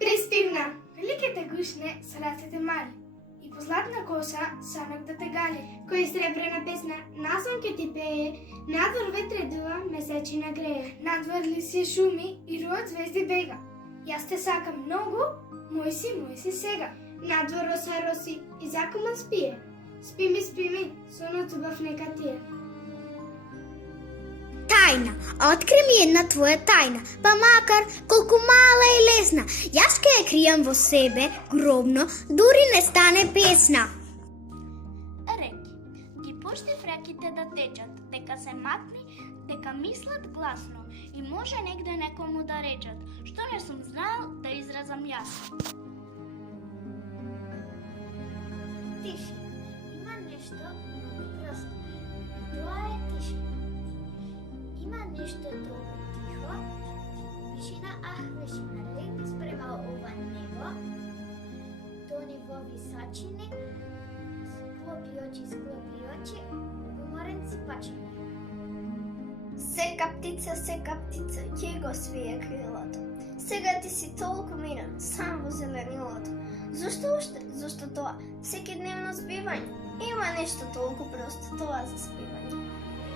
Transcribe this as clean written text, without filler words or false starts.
Приспивна, ликите гушне с рацете мали и по златна коса санок да те гали. Кој сребрена песна, насам ке ти пее, надвор ветре дува, месечина греje. Надвор ли се шуми и ројот звезди бега. Јас те сакам многу, мој си сега. Надвор роса роси и закуман спие. Спи ми, сонот убав нека ти е. Тайна. Откри ми една твоја тајна, па макар колку мала и лесна. Јас ке ја кријам во себе, гробно, дури не стане песна. Реки. Ги пуштив реките да течат, дека се матни, дека мислат гласно и може негде некому да речат, што не сум знаел да изразам јас. Тишина. Има нешто многу просто. Тоа е тишина. Има нешто толку тихо. Вишина, вишина, лети спрема ова небо. Тони во височини. Склопи очи, уморен си пачини. Сека птица, ќе го свие крилото. Сега ти си толку мирен, сам во зеленилото. Зошто уште? Зошто тоа? Секидневно збивање. Има нешто толку просто, тоа за спивање.